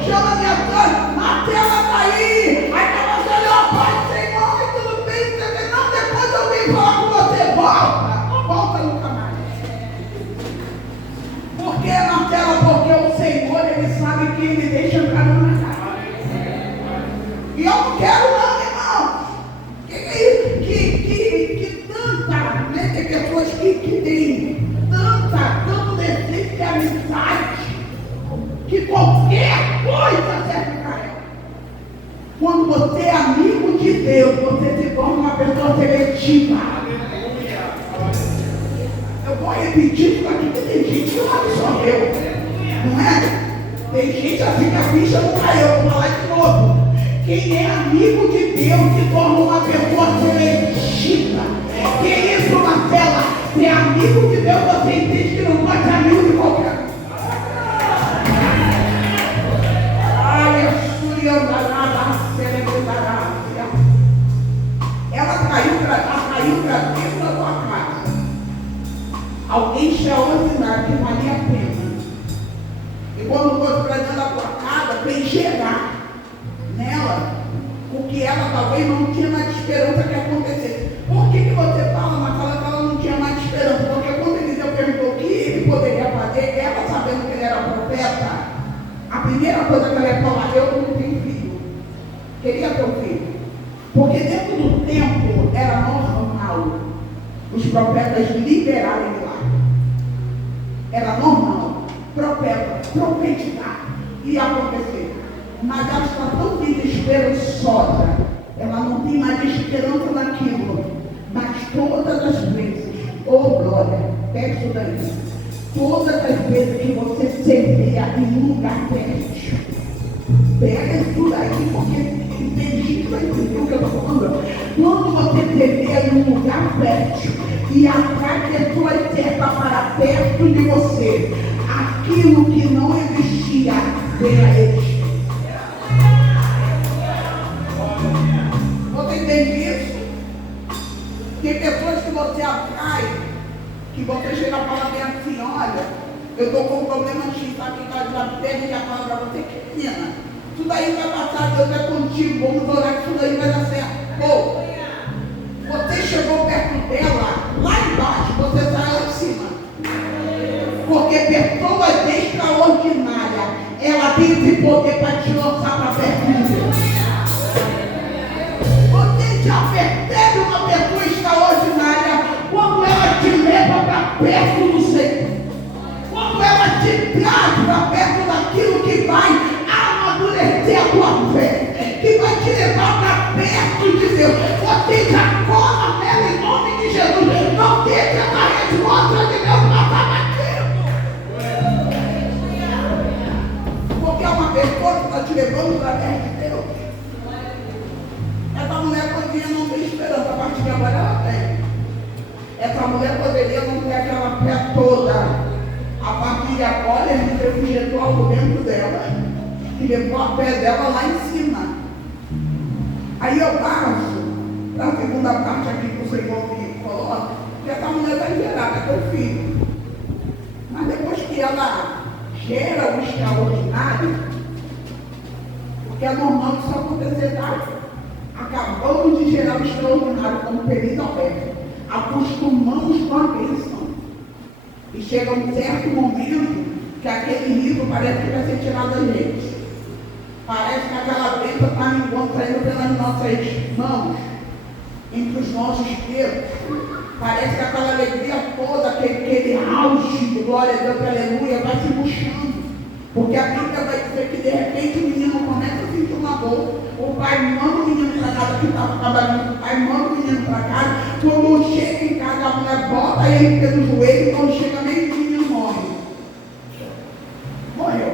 chama minha sogra, Marcela tá aí, aí tá você, ó, pai, Senhor, e tudo bem, não, depois eu venho falar com você, volta, não volta nunca mais. Por que, Marcela? Porque o Senhor, Ele sabe que Ele deixa entrar na minha casa. E eu não quero não, irmão. Que você é amigo de Deus, você se torna uma pessoa seletiva. Eu vou repetir isso aqui, porque tem gente que não absorveu. Não é? Tem gente assim que a ficha não caiu. Vou falar de novo. Quem é amigo de Deus se torna uma pessoa seletiva. Que é isso, Marcela? Ser amigo de Deus, você entende que não pode ser amigo de qualquer um. Ai, a Suriandará, celebridade. Ela caiu para dentro da tua casa. Alguém extraordinário que valia a pena. E quando foi para dentro da tua casa, vem gerar nela o que ela talvez não tinha mais esperança que acontecesse. Por que você fala, Marcela, que ela não tinha mais esperança? Porque quando Eliseu perguntou o que ele poderia fazer, ela sabendo que ele era profeta, a primeira coisa que ela ia falar, eu não tenho filho. Queria ter um filho. Porque dentro do tempo era normal os profetas liberarem milagre. Era normal. Profeta, profetizar, ia acontecer. Mas ela está tão desesperançosa, ela não tem mais esperança naquilo. Mas todas as vezes, glória, pega isso daí. Todas as vezes que você semeia em um lugar fértil, pega isso daí, porque entendi vai entender o que eu estou falando. Quando você semeia em um lugar fértil e atrai pessoas certas para perto de você, aquilo que não existia, vem a existir. Você entende isso? Tem pessoas que você atrai, que você chega a falar bem assim, olha, eu estou com um problema X, sabe que está de pede e a fala para você, que menina, isso daí vai passar, Deus é contigo, vamos orar que isso daí vai dar certo. Pô, você chegou perto dela, lá embaixo, você saiu lá de cima. Porque pessoas extraordinárias, ela tem esse poder para te lançar para perto de Deus. Você já percebe uma pessoa extraordinária quando ela te leva para perto do Senhor. Quando ela te traz para perto daquilo que vai amadurecer a tua fé, que vai te levar para perto de Deus. Você já cola nela em nome de Jesus. Não deixe essa resposta de Deus passar batido. Porque é uma pessoa que está te levando para perto de Deus. Essa mulher poderia não ter esperança, a partir de agora ela tem. Essa mulher poderia não ter aquela fé toda. A partir de agora ele refrigerou algo dentro dela e levou a fé dela lá em cima. Aí eu passo para a segunda parte aqui que o Senhor me coloca, que essa mulher vai gerar, é teu filho. Mas depois que ela gera o extraordinário, porque é normal isso acontecer, tá? Acabamos de gerar o extraordinário como feliz aberto. Acostumamos com a bênção. E chega um certo momento que aquele livro parece que vai ser tirado da gente. Parece que aquela bênção está saindo pelas nossas mãos, entre os nossos dedos. Parece que aquela alegria toda, aquele auge de glória a Deus, aleluia, vai se murchando. Porque a Bíblia vai dizer que de repente o menino começa a sentir uma dor. O pai manda o menino para casa, que estava trabalhando, o pai manda o menino para casa. Quando chega em casa, a mulher bota ele pelo joelho, e quando chega meio, o menino morre. Morreu.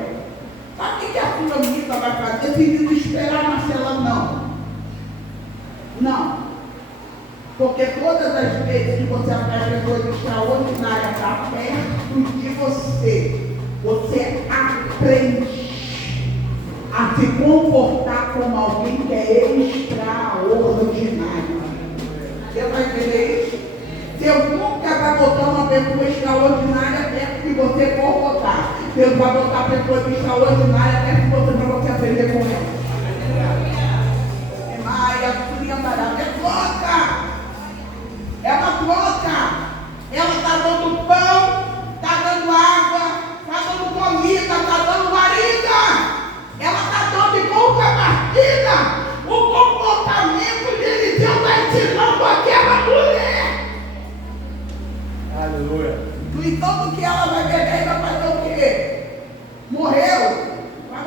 Sabe o que a fulanita vai fazer? Se desesperar, Marcela, não. Não. Porque todas as vezes que você atrai pessoas extraordinárias para perto de você, você aprende a se comportar como alguém que é extraordinário. Você vai entender isso? Deus nunca vai botar uma pessoa extraordinária perto de você for botar. Deus vai botar pessoas extraordinárias perto de você para você aprender com ela. É troca! É uma troca! Ela está dando pão, está dando água, está dando comida, está dando guarida. Ela está dando em contrapartida. O comportamento de Eliseu está ensinando aquela mulher. Aleluia. No entanto que ela vai beber e vai fazer o quê? Morreu. Vai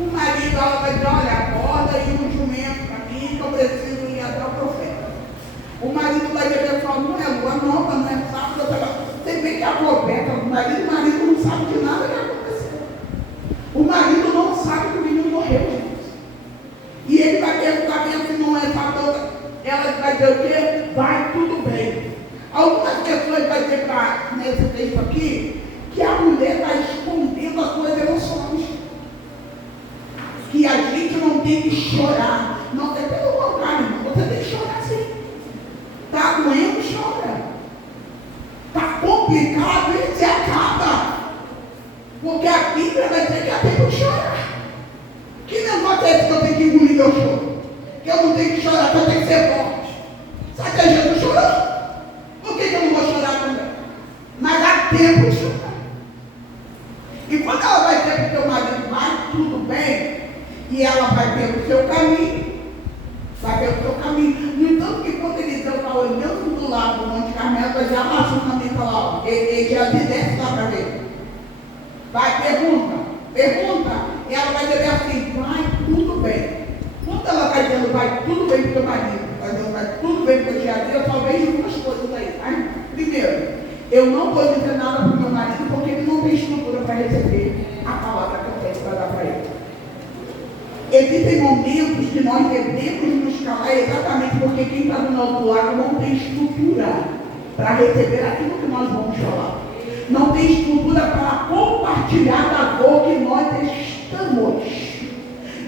O marido, ela vai dizer, olha, acorda e um jumento para mim, que eu preciso ir até o profeta. O marido vai dizer, não é lua nova, não é sábado. Você vê que a profeta do marido, o marido não sabe de nada que aconteceu. O marido não sabe que o menino morreu, gente. E ele vai perguntar mesmo se não é sábado. Ela vai dizer o quê? Vai tudo bem. Algumas pessoas vão dizer nesse texto aqui que a mulher está escondendo as suas emoções. Que a gente não tem que chorar. Não, é pelo contrário, você tem que chorar sim. Está doendo, chora. Está complicado, e se acaba. Porque a Bíblia vai dizer que eu tenho que chorar. Que negócio é esse que eu tenho que engolir meu choro? Que eu não tenho que chorar, que eu tenho que ser forte. Sabe que a Jesus chorou? Por que eu não vou chorar também? Mas há tempo de chorar. E quando ela vai dizer para o teu marido, vai tudo bem, e ela vai pelo seu caminho, vai pelo seu caminho. No entanto, que quando Eliseu está olhando do lado do Monte Carmelo, vai dizer, amassou o caminho para lá, ele já desce lá para ver. Vai, pergunta, e ela vai dizer assim, vai tudo bem. Quando ela está dizendo, vai tudo bem para o teu marido, vai tudo bem para o dia a dia, eu só vejo duas coisas aí. Tá? Primeiro, eu não vou dizer nada para o meu marido, porque ele não tem estrutura para receber a palavra que eu tenho para dar para ele. Existem momentos que nós devemos nos calar exatamente porque quem está do nosso lado não tem estrutura para receber aquilo que nós vamos falar. Não tem estrutura para compartilhar da dor que nós estamos.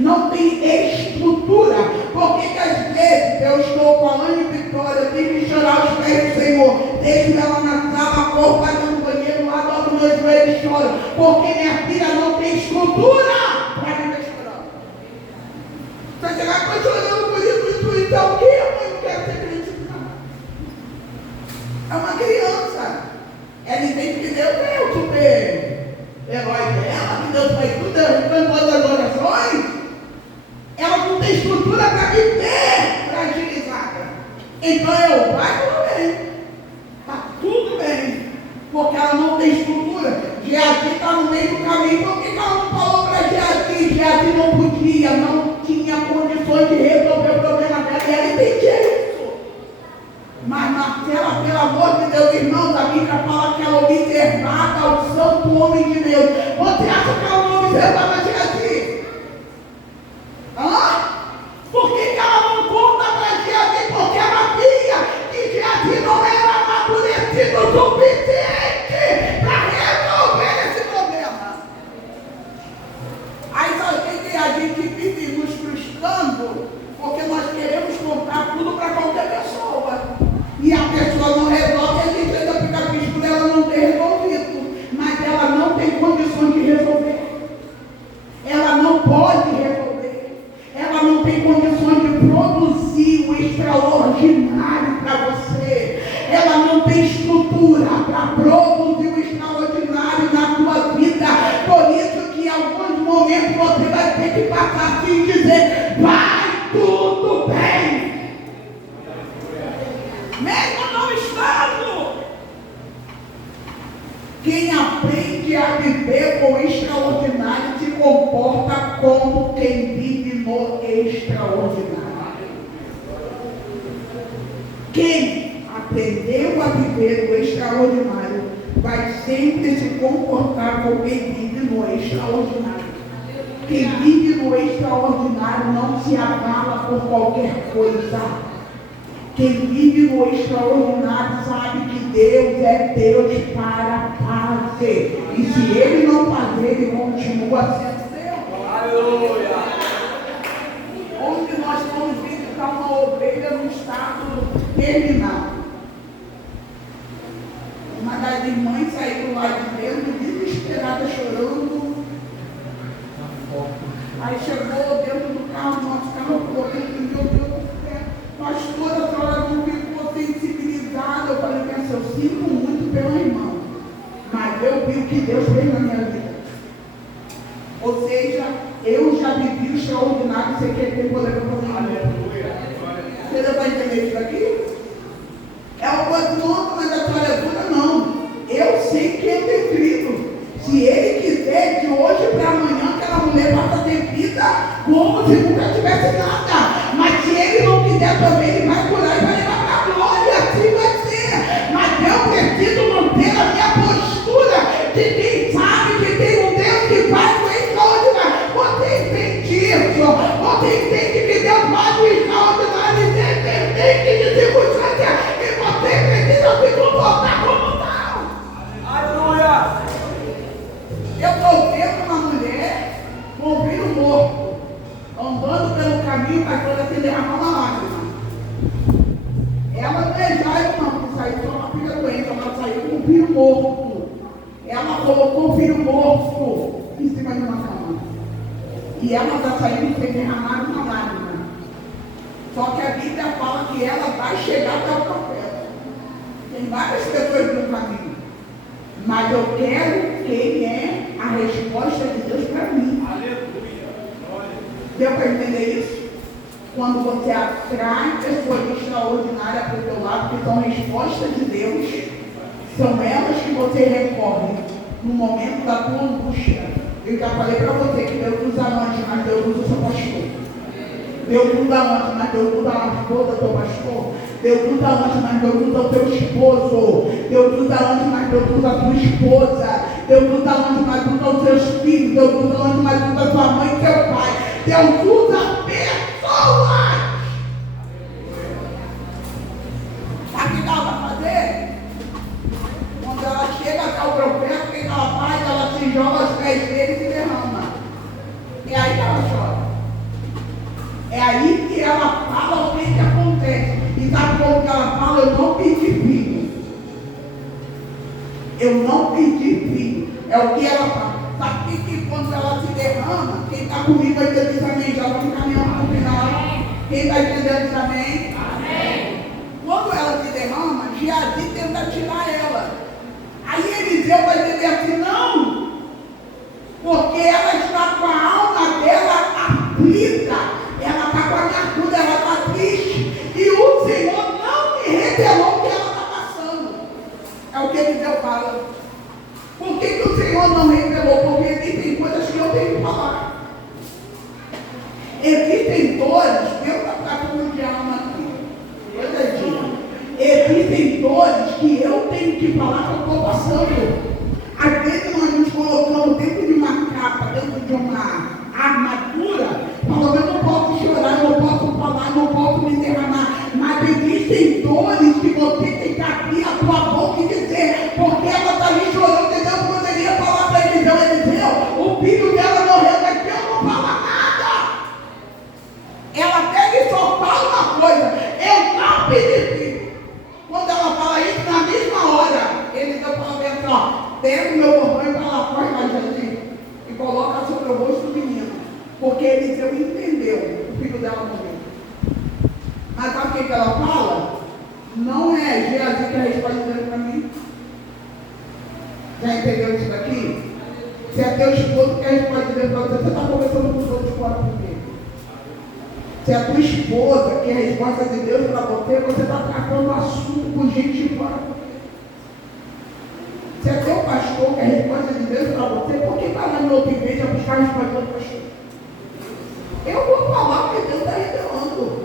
Não tem estrutura. Por que às vezes eu estou falando em vitória, eu tenho que chorar os pés do Senhor, deixo ela na sala, corro para dentro do banheiro, lá dobro meus joelhos e choro, porque minha filha não tem estrutura para viver chorando. Você chegar e estou chorando por isso, então o que? Eu não quero ser criticada. É uma criança. Ela entende que Deus é o super herói dela, que Deus faz tudo, Deus faz todas as orações. Ela não tem estrutura para viver fragilizada. Então eu vai tudo bem. Está tudo bem. Porque ela não tem estrutura. Geazi está no meio do caminho. Por que ela não falou para Geazi? Geazi não podia, não tinha condições de resolver o problema dela. E ela entendia isso. Mas Marcela, pelo amor de Deus, irmãos, a Bíblia fala que ela observava o santo homem de Deus. Você acha que ela não observava Geazi? Por que ela não conta para Geazi? Porque ela via que Geazi não era amadurecido o suficiente para resolver esse problema. Aí sabe que a gente vive nos frustrando porque nós queremos contar tudo para qualquer pessoa. E a pessoa não resolve, a gente ainda fica triste por ela não ter resolvido. Mas ela não tem condições de resolver. Ela não pode resolver. Ela não tem condições de produzir o extraordinário para você. Ela não tem estrutura para produzir o extraordinário na tua vida. Por isso que em alguns momentos você vai ter que passar assim e dizer, vai tudo bem. Mesmo não estando. Quem aprende a viver com o extraordinário se comporta como quem vive no extraordinário. Quem aprendeu a viver no extraordinário vai sempre se comportar como quem vive no extraordinário. Quem vive no extraordinário não se abala por qualquer coisa. Quem vive no extraordinário sabe que Deus é Deus para fazer. E se Ele não fazer, Ele continua sendo Deus. Aleluia! Onde nós vamos visitar uma ovelha no estado terminal. Uma das irmãs saiu lá de dentro, desesperada, chorando. Aí chegou dentro do carro, nosso carro, meu Deus. Pastora, a senhora não ficou sensibilizada. Eu falei, eu sinto muito pelo irmão, mas eu vi o que Deus fez na minha vida. Ou seja, eu já vivi o extraordinário, você quer ter poder para fazer. Você já vai entender isso aqui? É uma coisa nova, mas a história é dura, não. Eu sei que eu tenho crido. Se Ele quiser, de hoje para amanhã, aquela mulher passa a ter vida. como se nunca tivesse nada. Mas se ele não quiser também, ele vai curar e vai levar para a glória, assim vai ser. Mas eu preciso manter a minha postura de quem sabe que tem um Deus que faz o extraordinário. Você entende isso? Você entende que Deus faz o extraordinário independente de circunstância e você precisa se comportar como tal. Aleluia! Eu estou vendo uma mulher com o filho morto, andando pelo caminho, mas toda se derramar uma lágrima. Ela não é Jairo, não, que saiu só uma filha doente, ela saiu com o filho morto. Ela colocou o filho morto em cima de uma cama. E ela está saindo sem derramar uma lágrima. Só que a Bíblia fala que ela vai chegar até o profeta. Tem várias pessoas no caminho. Mas eu quero quem é a resposta de Deus para mim. Aleluia! Deu para entender isso? Quando você atrai pessoas extraordinárias para o teu lado, que são respostas de Deus, são elas que você recorre no momento da tua angústia. Eu já falei para você que Deus usa anjos, mas Deus usa o seu pastor. Deus usa anjos, mas Deus usa a esposa do teu pastor. Deus usa anjos, mas Deus usa o teu esposo. Deus usa anjos, mas Deus usa a tua esposa. Deus usa anjos, mas usa os seus filhos. Deus usa anjos, mas usa a tua mãe e teu pai. Deus usa pessoas. Sabe o que ela vai fazer? Quando ela chega até o profeta, o que ela faz? Ela se joga aos pés dele e se derrama. É aí que ela chora. É aí que ela fala o que acontece. E sabe como que ela fala? Eu não pedi filho. Eu não pedi filho. É o que ela fala. Sabe que quando ela se derrama, quem está comigo vai dizer isso amém. Já vamos caminhando para o final. Quem está entendendo isso amém? Amém. Quando ela se derrama, Geazi tenta tirar ela. Aí Eliseu vai dizer assim, não. Porque ela está com a alma dela aflita. Ela está com a amargura, ela está triste. E o Senhor não me revelou o que ela está passando. É o que Eliseu fala. Por que o Senhor não revelou? Porque existem coisas que eu tenho que falar. Existem dores, Deus está falando de alma aqui. Existem dores que eu tenho que falar que eu estou passando. Às vezes nós nos colocamos dentro de uma capa, dentro de uma armadura, falando, eu não posso chorar, eu não posso falar, eu não posso me derramar. Mas existem dores que você tem que abrir a tua boca e dizer, porque ela está ali chorando, e Deus poderia falar para Eliseu, o filho dela morreu, mas eu não falo nada. Ela pega e só fala uma coisa, eu não pedi filho. Quando ela fala isso, na mesma hora, Eliseu fala bem assim, ó, pega o meu bordão e vai lá fora da gente e coloca sobre o rosto do menino. Porque Eliseu entendeu, o filho dela morreu. Mas sabe o que ela fala? Não é Geazi que a resposta dele para mim. Já entendeu isso daqui? Se é teu esposo que a resposta dele para você, você está conversando com os outros fora por quê? Se é a tua esposa que a resposta de Deus para você está tratando o assunto com gente fora por quê? Se é teu pastor que a resposta de Deus para você, por que vai lá no outra igreja buscar a resposta do pastor? Eu vou falar o que Deus está revelando.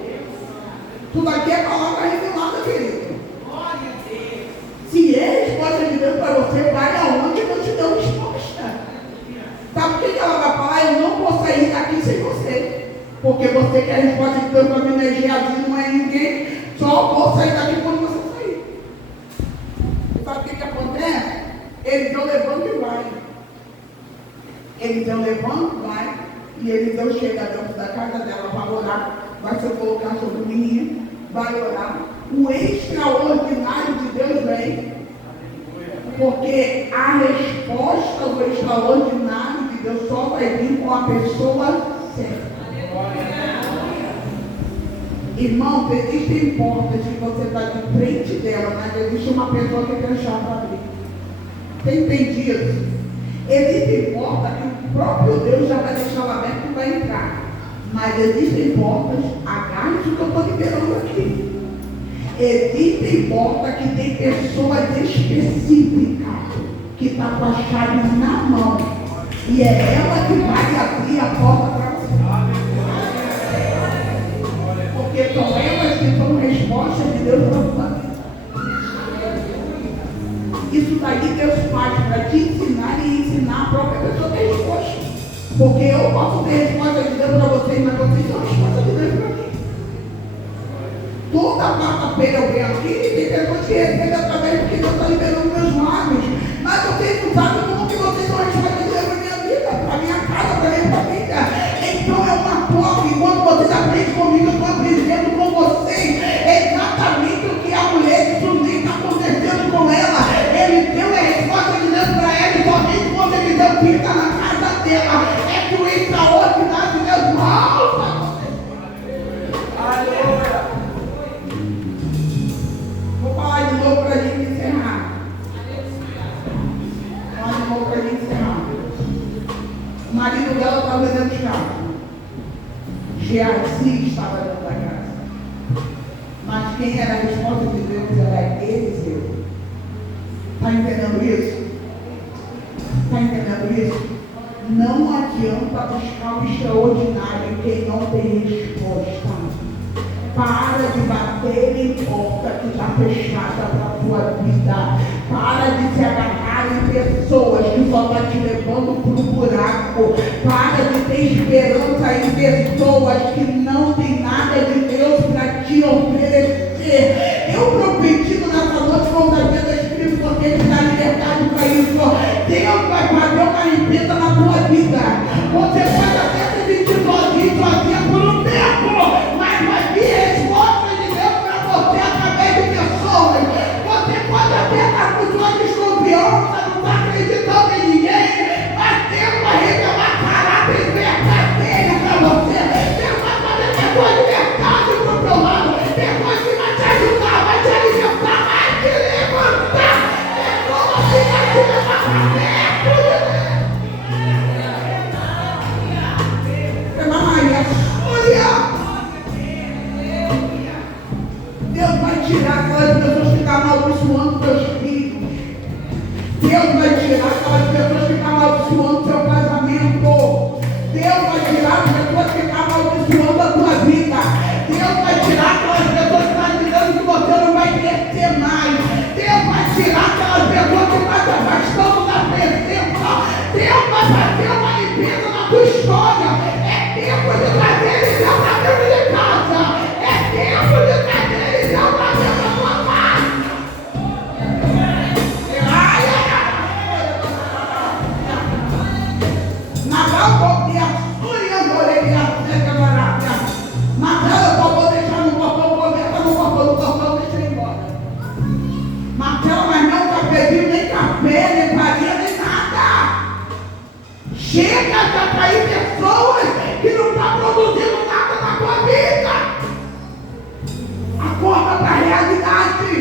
Tudo aqui é palavra revelada, querido. Glória a Deus. Se é a resposta de Deus para você, vai aonde eu te dou resposta. Sabe o que ela vai falar? Eu não vou sair daqui sem você. Porque você quer a resposta de Deus para mim, não é Geazi, não é ninguém. Só vou sair daqui quando você sair. Sabe o que acontece? Eliseu levanta e vai. Eliseu levanta e vai. E Eliseu chega dentro da casa dela para orar. Vai se colocar sobre o menino. Vai orar. O extraordinário de Deus vem. Porque a resposta do extraordinário de Deus só vai vir com a pessoa certa. Irmão, existem portas que você está de frente dela, mas existe uma pessoa que tem a chave para abrir. Tem entendido? Existem portas que o próprio Deus já vai deixar ela aberta e vai entrar. Mas existem portas, agarre o que eu estou liberando aqui. Existem portas que tem pessoas específicas que estão com a chave na mão. E é ela que vai abrir a porta para você. São elas que são resposta de Deus para a sua vida. Isso daí Deus faz para te ensinar e ensinar a própria pessoa ter resposta. Porque eu posso ter resposta de Deus para vocês, mas vocês são resposta de Deus para mim. Toda quarta-feira eu venho aqui e tem pessoas que recebem através do que Deus está liberando meus lábios. Mas vocês não sabem como que vocês são resposta de Deus para a minha vida, para a minha casa, para a minha família. Então é uma prova. Enquanto vocês aprendem comigo, eu estou aprendendo com vocês exatamente o que a mulher de Sunem está acontecendo com ela. Ele deu a resposta de Deus para ela e somente quando ele deu vida na casa dela é que o extraordinário de Deus volta. Aleluia. Vou falar de novo para a gente encerrar. Falar de novo para a gente encerrar. O marido dela estava dentro de casa. Geazi estava dentro da casa. Mas quem era a resposta de Deus era Eliseu. Está entendendo isso? Está entendendo isso? Não adianta buscar o extraordinário em quem não tem resposta. Para de bater em porta que está fechada para a tua vida. Para de se agarrar em pessoas que só estão te levando para o buraco. Para de ter esperança em pessoas que não tem nada de Deus para te oferecer. Eu profetizo nessa noite com o poder do Espírito, porque Ele dá liberdade para isso. Deus vai fazer uma limpeza na tua vida. Você pode até se sentir sozinha por um tempo, mas vai vir resposta de Deus para você através de pessoas. Você pode até estar com sua desconfiança, não está acreditando em ninguém, mas Deus vai revelar caráter verdadeiro para você. Deus vai fazer pessoas de verdade para o teu lado. Pessoas que vai te ajudar, vai te alimentar, vai te levantar. Pessoas que vai te levar para perto de Deus. Deus vai tirar aquelas pessoas que estão amaldiçoando teus filhos. Deus vai tirar aquelas pessoas que estão amaldiçoando teu casamento. Deus vai tirar as pessoas que estão amaldiçoando a tua vida. Deus vai tirar aquelas pessoas que estão dizendo que você não vai crescer mais. Deus vai tirar aquelas pessoas que estão te afastando da presença. Deus vai fazer uma limpeza na tua história. É tempo de trazer Eliseu para dentro de casa. É tempo de trazer Eliseu para dentro da tua casa. Martelo, eu vou deixar no portão, vou deixar no portão, deixa ele embora. Martelo, mas não está pedindo nem café, nem farinha, nem nada. Chega de atrair pessoas que não estão produzindo nada na tua vida. Acorda para a realidade.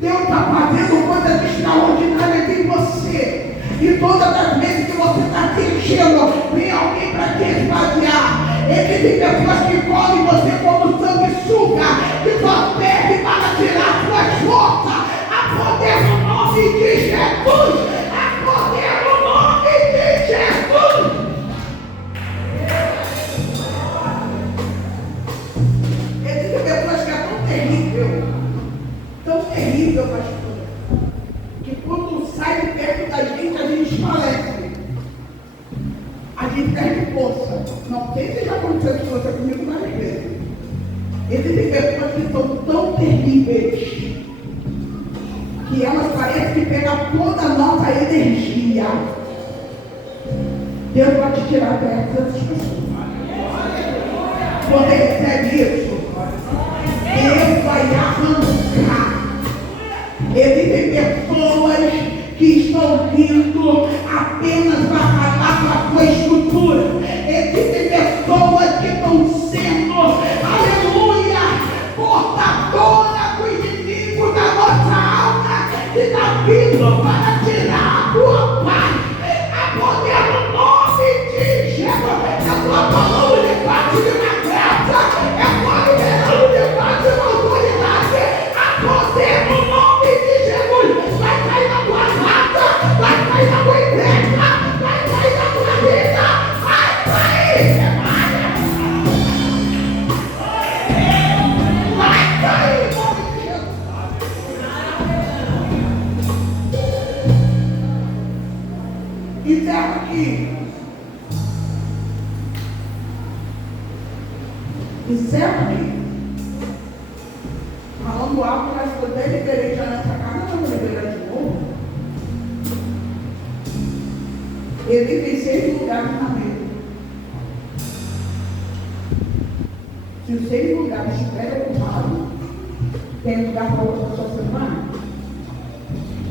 Deus está fazendo coisas extraordinárias em você. E todas as vezes que você está se enchendo, vem alguém para te esvaziar. Existem pessoas que comem você como sanguessuga, que só serve para tirar suas forças. A poder no nome de Jesus. A poder no nome de Jesus. Existem pessoas que é tão terrível, pastor, que quando sai de perto da gente, a gente falece. A gente perde força. Não sei se já aconteceu com você comigo várias vezes. Existem pessoas que são tão terríveis que elas parecem que pegam toda a nossa energia. Deus vai te tirar dessas pessoas. Você recebe isso? Deus vai arrancar. Existem pessoas que estão vindo apenas para acabar com a tua estrutura. Existem pessoas que estão sendo, aleluia, portadora do inimigo da nossa alma, que está vindo para tirar a tua paz. A poder no nome de Jesus. A tua palavra de parte de uma graça. É tua liberando de parte de uma autoridade. A poder no nome de Jesus. Vai cair na tua casa, vai cair na tua igreja, vai cair na tua vida, vai cair. Disseram aqui. Falando alto, mas que eu até liberei já nessa casa, não vou liberar de novo. Ele tem 6 lugares na mesa. Se os 6 lugares estiverem ocupados, tem lugar para outra pessoa sentar.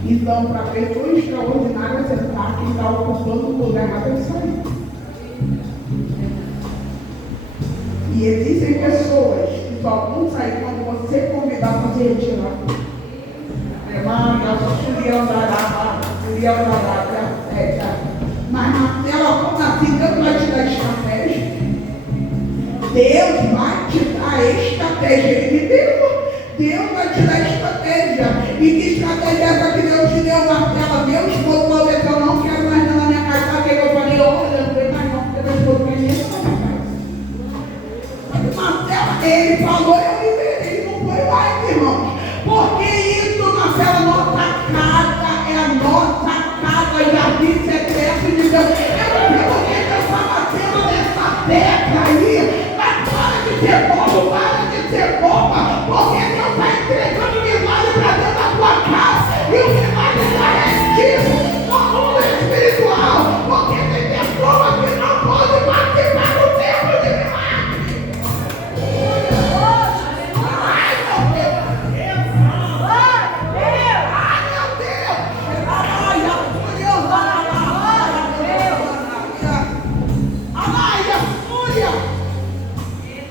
Então, para a pessoa extraordinária sentar, quem está ocupando o lugar já tem que sair. E existem pessoas que só vão sair quando você convidar para se retirar. Mas Marcela, como assim, Deus vai te dar estratégia? Deus vai te dar estratégia. Ele me deu. Deus vai te dar estratégia. E que estratégia é essa que Deus te deu, Marcela? Meu esposo falou que eu não quero mais na minha casa. Sabe o que eu falei? Olha, eu não falei mais não, porque meu esposo quer nem na minha casa. Marcela, ele falou, eu liberei, não foi mais, irmãos. Porque isso, Marcela, nossa casa é a nossa casa, jardim secreto de Deus. Eu não sei por que Deus está batendo nessa tecla aí, mas para de ser bobo, para de ser boba, porque Deus está entregando milagre para dentro da tua casa, e o milagre está retido no mundo espiritual, porque tem pessoas que não podem participar do tempo de milagre.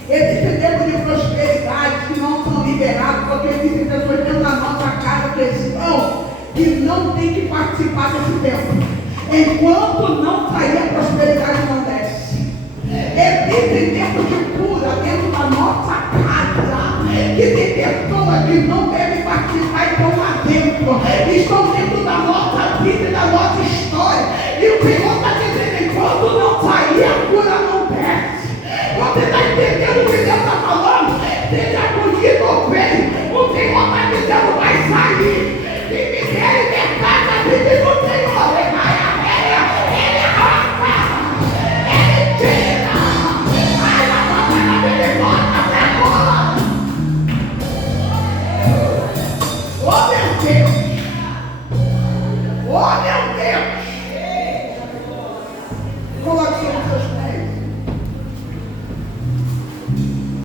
Existem tempos de prosperidade que não são liberados, porque existem pessoas dentro da nossa casa que estão e não tem que participar desse tempo. Enquanto não sair a prosperidade,